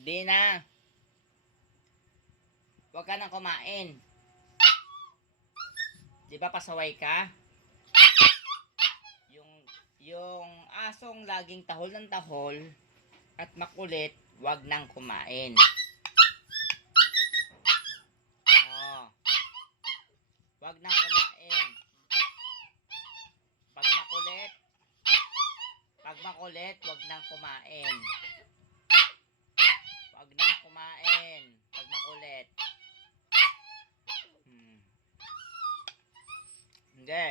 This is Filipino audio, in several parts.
Di na. Huwag ka nang kumain. Di ba pasaway ka? Yung asong laging tahol ng tahol at makulit, huwag nang kumain. Oh. Huwag nang kumain. Pag makulit, huwag nang kumain. Huwag nang kumain. Pag makulit. Hindi.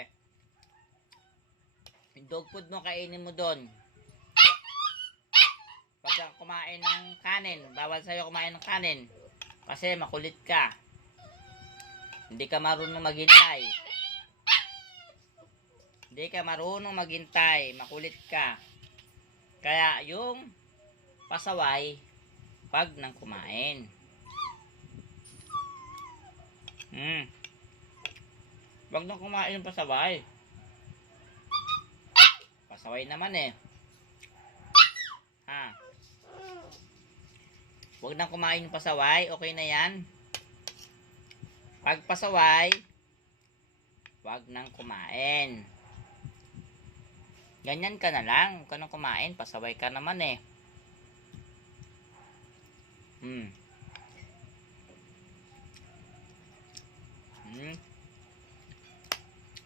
Yung dog food mo, kainin mo doon. Huwag kang kumain ng kanin. Bawal sa'yo kumain ng kanin. Kasi makulit ka. Hindi ka marunong maghintay. Hindi ka marunong maghintay. Makulit ka. Kaya yung pasaway, wag nang kumain. Wag nang kumain ng pasaway. Pasaway naman eh. Ha? Wag nang kumain ng pasaway. Okay na yan. Pag pasaway, wag nang kumain. Ganyan ka na lang. Huwag ka nang kumain. Pasaway ka naman eh.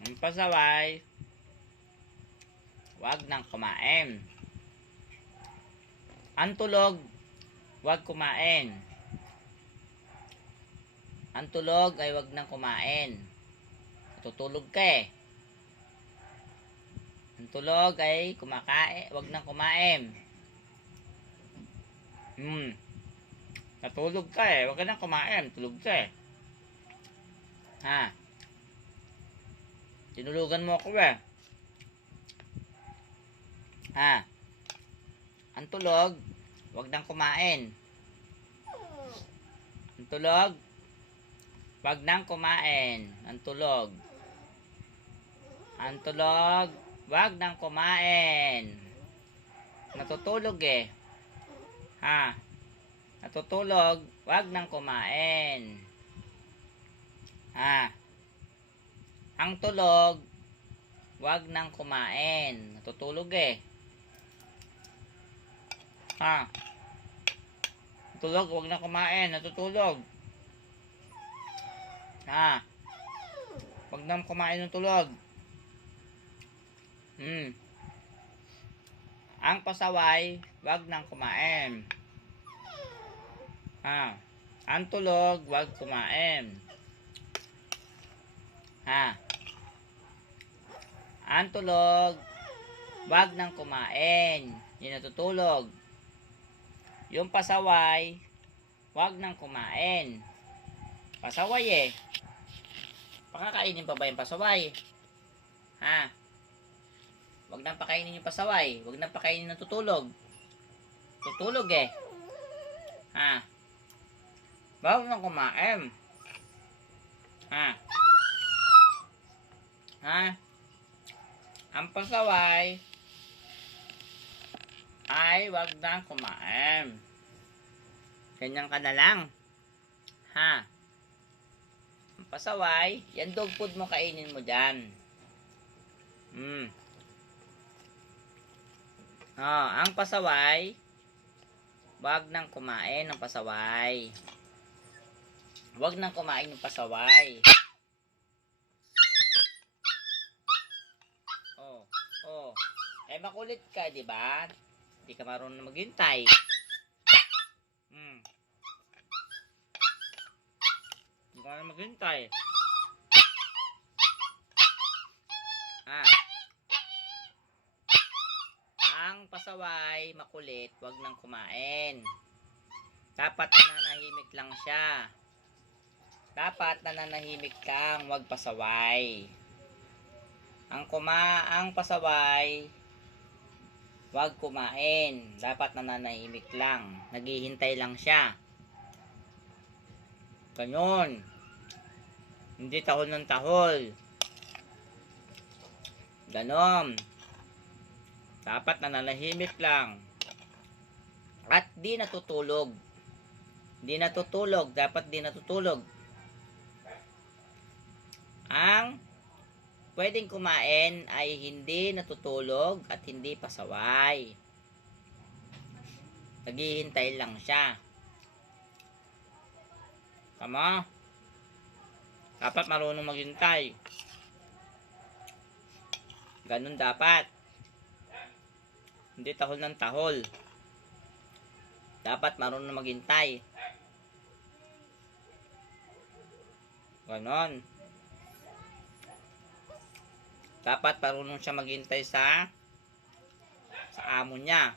Ang pasaway, wag nang kumain. Ang tulog, wag kumain. Ang tulog ay wag nang kumain. Tutulog ka eh. Ang tulog ay kumakain, wag nang kumain. Natulog ka eh, wag ka nang kumain, tulog ka eh. Ha? Tinulugan mo ako eh. Ha? Ang tulog, wag nang kumain. Ang tulog, wag nang kumain. Ang tulog. Ang tulog, wag nang kumain. Natutulog eh. Ha? Natutulog, wag nang kumain. Ha? Ang tulog, wag nang kumain. Natutulog eh. Ha? Tulog, wag nang kumain. Natutulog. Ha? Wag nang kumain ng tulog. Ang pasaway, wag nang kumain. Ha? Ang tulog, wag kumain. Ha? Ang tulog, wag nang kumain. Yung natutulog. Yung pasaway, wag nang kumain. Pasaway eh. Pakakainin pa ba yung pasaway? Ha? Wag nang pakainin yung pasaway. Wag nang pakainin ng tutulog. Tutulog eh. Ha? Wag nang kumain. Ha? Ha? Ang pasaway ay wag nang kumain. Ganyan ka na lang. Ha? Ang pasaway, yan dog food mo, kainin mo dyan. Ang pasaway, wag nang kumain ng pasaway. Wag nang kumain ng pasaway. Eh makulit ka, di ba? Hindi ka marunong maghintay. Hindi ka marunong maghintay. Ang pasaway, makulit, wag nang kumain. Dapat nananahimik lang siya. Dapat nananahimik kang, wag pasaway. Ang pasaway, wag kumain. Dapat nananahimik lang. Naghihintay lang siya. Ganun. Hindi tahol ng tahol. Ganon. Dapat nananahimik lang. At di natutulog. Di natutulog. Dapat di natutulog. Ang pwedeng kumain ay hindi natutulog at hindi pasaway. Naghihintay lang siya. Tama? Dapat marunong maghintay. Ganun dapat. Hindi tahol ng tahol. Dapat marunong maghintay. Ganon. Dapat marunong siya maghintay sa amo niya.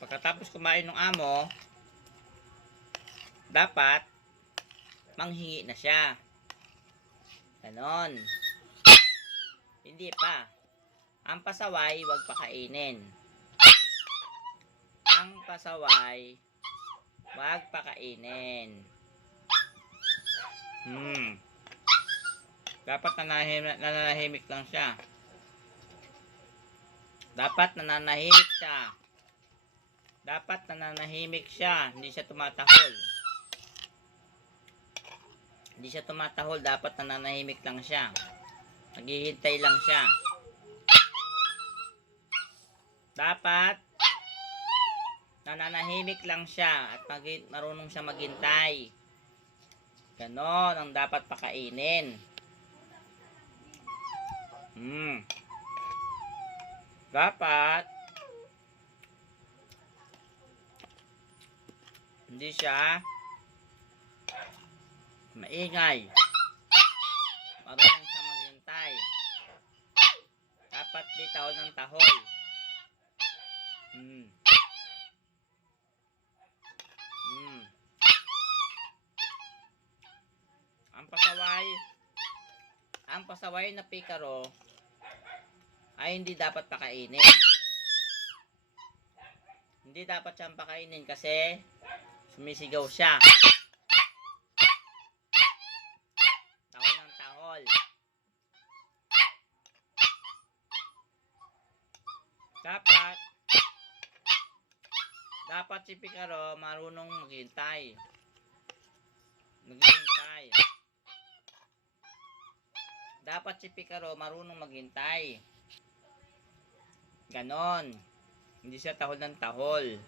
Pagkatapos kumain ng amo, dapat manghingi na siya. Ganon. Hindi pa. Ang pasaway, wag pakainin. Ang pasaway, wag pakainin. Dapat nananahimik lang siya. Dapat nananahimik siya. Dapat nananahimik siya. Hindi siya tumatahol. Hindi siya tumatahol. Dapat nananahimik lang siya. Naghihintay lang siya. Dapat nananahimik lang siya at marunong siya maghintay. Ganon ang dapat pakainin. Dapat hindi siya maingay. Marunong siya maghintay. Dapat di tahol ng tahol. Ang pasaway na pikaro ay hindi dapat pakainin. Hindi dapat siyang pakainin kasi sumisigaw siya. Tahol ng tahol. Dapat si pikaro marunong maghintay. Dapat si pikaro marunong maghintay. Ganon. Hindi siya tahol ng tahol.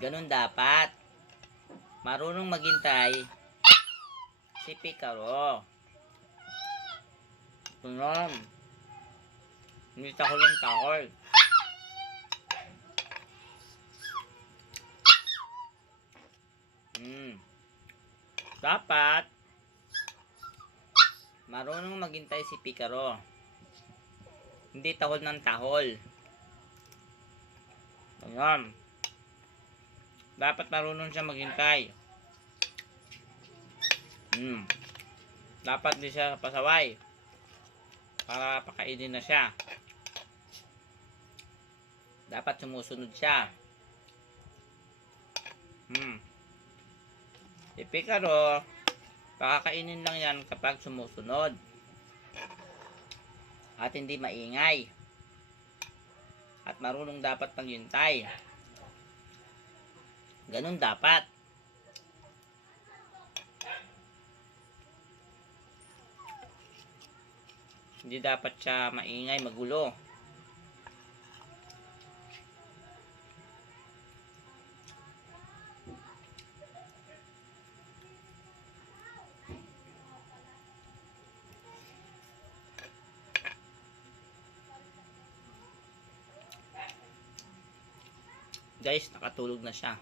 Ganon dapat. Marunong maghintay si pikaro. Ganon. Hindi tahol ng tahol. Dapat marunong maghintay si pikaro. Hindi tahol ng tahol. Ayan. Dapat marunong siya maghintay. Dapat di siya pasaway para pakainin na siya. Dapat sumusunod siya. Si pikaro, pakakainin lang yan kapag sumusunod at hindi maingay at marunong dapat maghintay. Ganun dapat. Hindi dapat siya maingay, magulo. Guys, nakatulog na siya.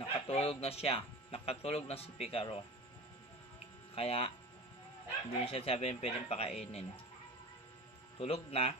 Nakatulog na siya. Nakatulog na si pikaro. Kaya hindi siya sabihin pwedeng pakainin. Tulog na.